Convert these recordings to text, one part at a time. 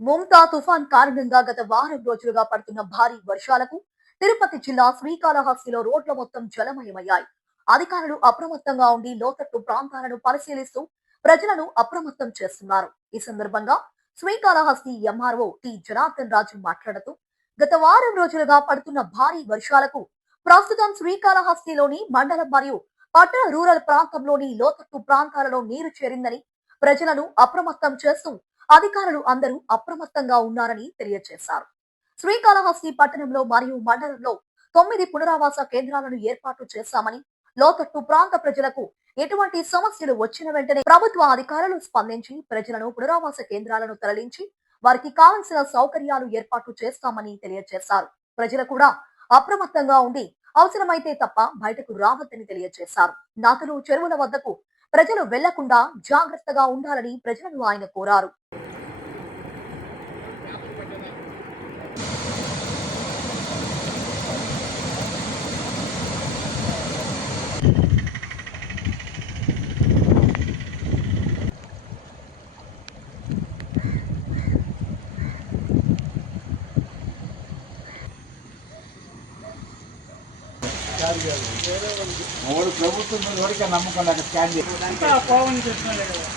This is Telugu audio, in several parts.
ముంతా తుఫాన్ కారణంగా గత వారం రోజులుగా పడుతున్న భారీ వర్షాలకు తిరుపతి జిల్లా శ్రీకాళహస్తిలో రోడ్ల మొత్తం జలమయమయ్యాయి. అధికారులు అప్రమత్తంగా ఉండి లోతట్టు ప్రాంతాలను పరిశీలిస్తూ ప్రజలను అప్రమత్తం చేస్తున్నారు. ఈ సందర్భంగా శ్రీకాళహస్తి ఎంఆర్ఓ టి. జనార్దన్ రాజు మాట్లాడుతూ గత వారం రోజులుగా పడుతున్న భారీ వర్షాలకు ప్రస్తుతం శ్రీకాళహస్తిలోని మండలం మరియు పట్టణ రూరల్ ప్రాంతంలోని లోతట్టు ప్రాంతాలలో నీరు చేరిందని ప్రజలను అప్రమత్తం చేస్తూ అధికారులు అందరూ అప్రమత్తంగా ఉన్నారని తెలియజేశారు. శ్రీకాళహస్తి పట్టణంలో మరియు మండలంలో తొమ్మిది పునరావాస కేంద్రాలను ఏర్పాటు చేశామని లోతట్టు ప్రాంత ప్రజలకు ఎటువంటి సమస్యలు వచ్చిన వెంటనే ప్రభుత్వ అధికారులు స్పందించి ప్రజలను పునరావాస కేంద్రాలను తరలించి వారికి కావలసిన సౌకర్యాలు ఏర్పాటు చేస్తామని తెలియజేశారు. ప్రజలు కూడా అప్రమత్తంగా ఉండి అవసరమైతే తప్ప బయటకు రావద్దని తెలియజేశారు. నదులు చెరువుల వద్దకు ప్రజలు వెళ్ళకుండా జాగ్రత్తగా ఉండాలని ప్రజలను ఆయన కోరారు. మూడు ప్రభుత్వం మీద వరకే నమ్మకం లేక స్కాన్ చేసి అంతా పోవని చెప్తున్నాడే కదా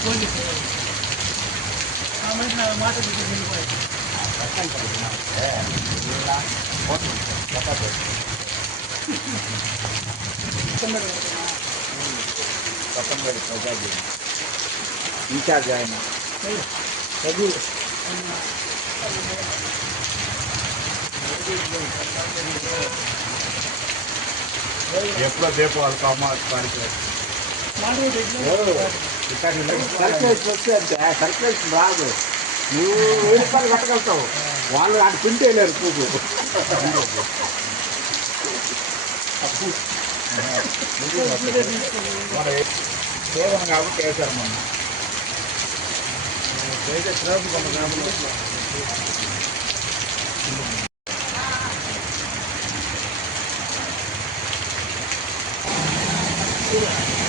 ఫోన్ చేశాడు ఆ మనిషి నా మాట విని వెళ్ళిపోయాడు పక్కనపేట ప్రజాజీ ఇన్ఛార్జ్ ఆయన చదువు ఎప్పుడో. సర్ప్రైజ్ వస్తే అంతే సర్ప్రైజ్ రాదు నువ్వు వెయ్యి రూపాయలు కట్టగలుగుతావు వాళ్ళు అటు పిండి లేరు పూకు మన సేవన కాబట్టి వేశారు మొన్న అయితే ట్రాఫిక్ ఉన్న do it.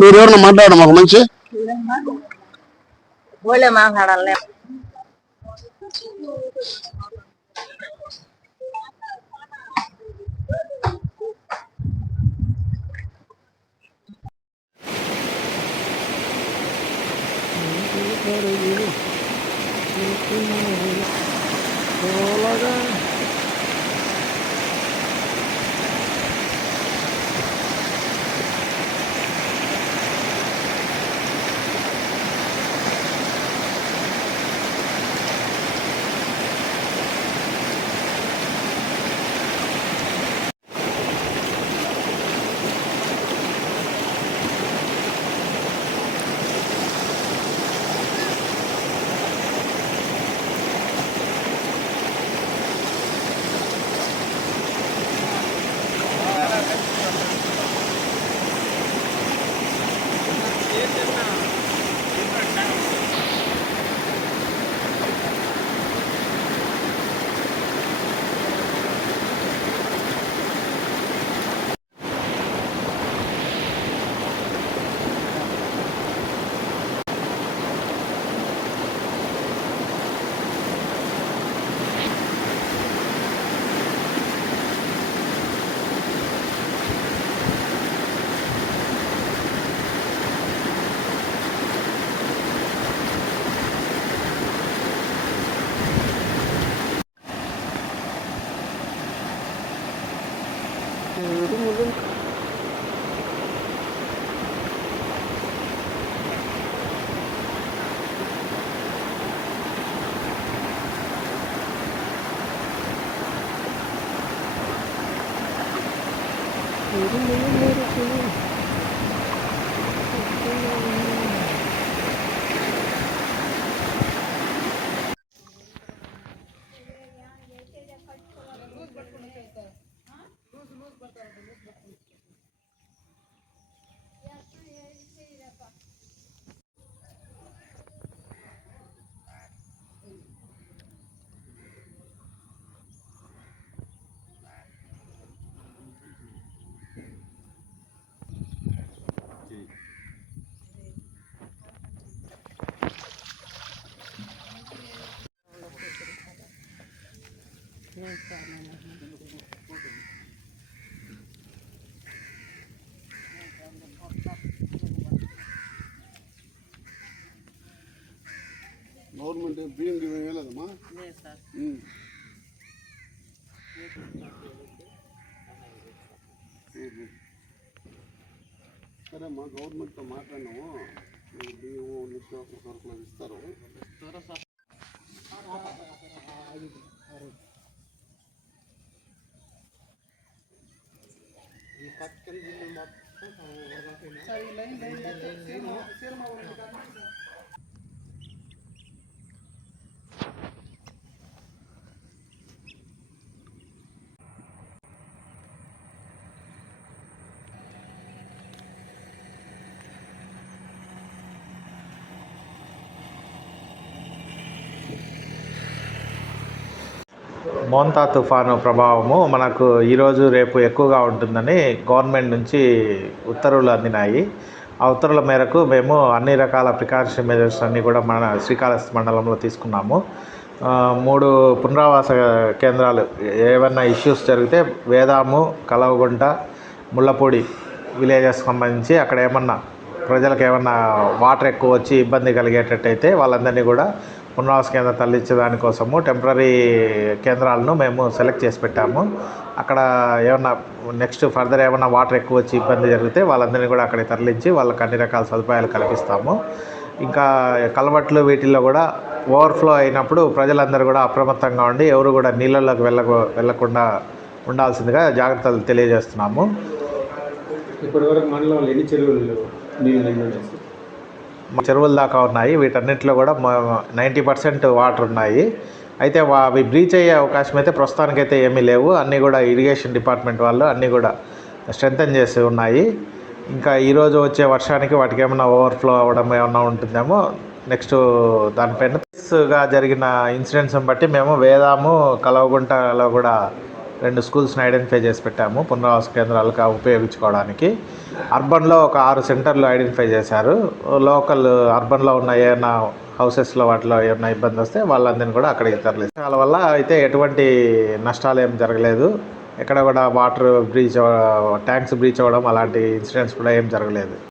మీరెవరన్నా మాట్లాడడం ఒక మంచి మాట్లాడాలి Thank you. గవర్నమెంట్ బియ్యం గివ్యం వేయలేదమ్మా. సరేమ్మా గవర్నమెంట్తో మాట్లాడినాము. బియ్యం నిత్యావసర సరుకులు बात कर ली मत सर लाइन लाइन सर मारो మోంతా తుఫాను ప్రభావము మనకు ఈరోజు రేపు ఎక్కువగా ఉంటుందని గవర్నమెంట్ నుంచి ఉత్తర్వులు అందినాయి. ఆ ఉత్తర్వుల మేరకు మేము అన్ని రకాల ప్రికాషన్ మెజర్స్ అన్నీ కూడా మన శ్రీకాళహస్తి మండలంలో తీసుకున్నాము. మూడు పునరావాస కేంద్రాలు ఏవన్నా ఇష్యూస్ జరిగితే వేదాము కలవగుంట ముళ్ళపూడి విలేజెస్ సంబంధించి అక్కడ ఏమన్నా ప్రజలకు ఏమన్నా వాటర్ ఎక్కువ వచ్చి ఇబ్బంది కలిగేటట్టయితే వాళ్ళందరినీ కూడా పునరావాస కేంద్రం తరలించే దానికోసము టెంపరీ కేంద్రాలను మేము సెలెక్ట్ చేసి పెట్టాము. అక్కడ ఏమన్నా నెక్స్ట్ ఫర్దర్ ఏమన్నా వాటర్ ఎక్కువ వచ్చి ఇబ్బంది జరిగితే వాళ్ళందరినీ కూడా అక్కడికి తరలించి వాళ్ళకి అన్ని రకాల సదుపాయాలు కల్పిస్తాము. ఇంకా కలవట్లు వీటిల్లో కూడా ఓవర్ఫ్లో అయినప్పుడు ప్రజలందరూ కూడా అప్రమత్తంగా ఉండి ఎవరు కూడా నీళ్ళలోకి వెళ్ళ వెళ్ళకుండా ఉండాల్సిందిగా జాగ్రత్తలు తెలియజేస్తున్నాము. ఇప్పటివరకు మండలంలో ఎన్ని చెరువులు నీళ్ళు చెరువుల దాకా ఉన్నాయి. వీటన్నిటిలో కూడా నైంటీ పర్సెంట్ వాటర్ ఉన్నాయి. అయితే వా- అవి బ్రీచ్ అయ్యే అవకాశం అయితే ప్రస్తుతానికైతే ఏమీ లేవు. అన్నీ కూడా ఇరిగేషన్ డిపార్ట్మెంట్ వాళ్ళు అన్నీ కూడా స్ట్రెంగ్తన్ చేసి ఉన్నాయి. ఇంకా ఈరోజు వచ్చే వర్షానికి వాటికి ఏమైనా ఓవర్ఫ్లో అవ్వడం ఏమైనా ఉంటుందేమో నెక్స్ట్ దానిపైన. గా జరిగిన ఇన్సిడెంట్స్ని బట్టి మేము వేదాము కలవగుంటలో కూడా రెండు స్కూల్స్ని ఐడెంటిఫై చేసి పెట్టాము. పునరావాస కేంద్రాలుగా ఉపయోగించుకోవడానికి. అర్బన్లో ఒక ఆరు సెంటర్లు ఐడెంటిఫై చేశారు. లోకల్ అర్బన్లో ఉన్న ఏమైనా హౌసెస్లో వాటిలో ఏమైనా ఇబ్బంది వస్తే వాళ్ళందరినీ కూడా అక్కడికి తరలిస్తారు దాని వల్ల అయితే ఎటువంటి నష్టాలు ఏం జరగలేదు. ఎక్కడ కూడా వాటర్ బ్రీచ్ ట్యాంక్స్ బ్రీచ్ అవ్వడం అలాంటి ఇన్సిడెంట్స్ కూడా ఏం జరగలేదు.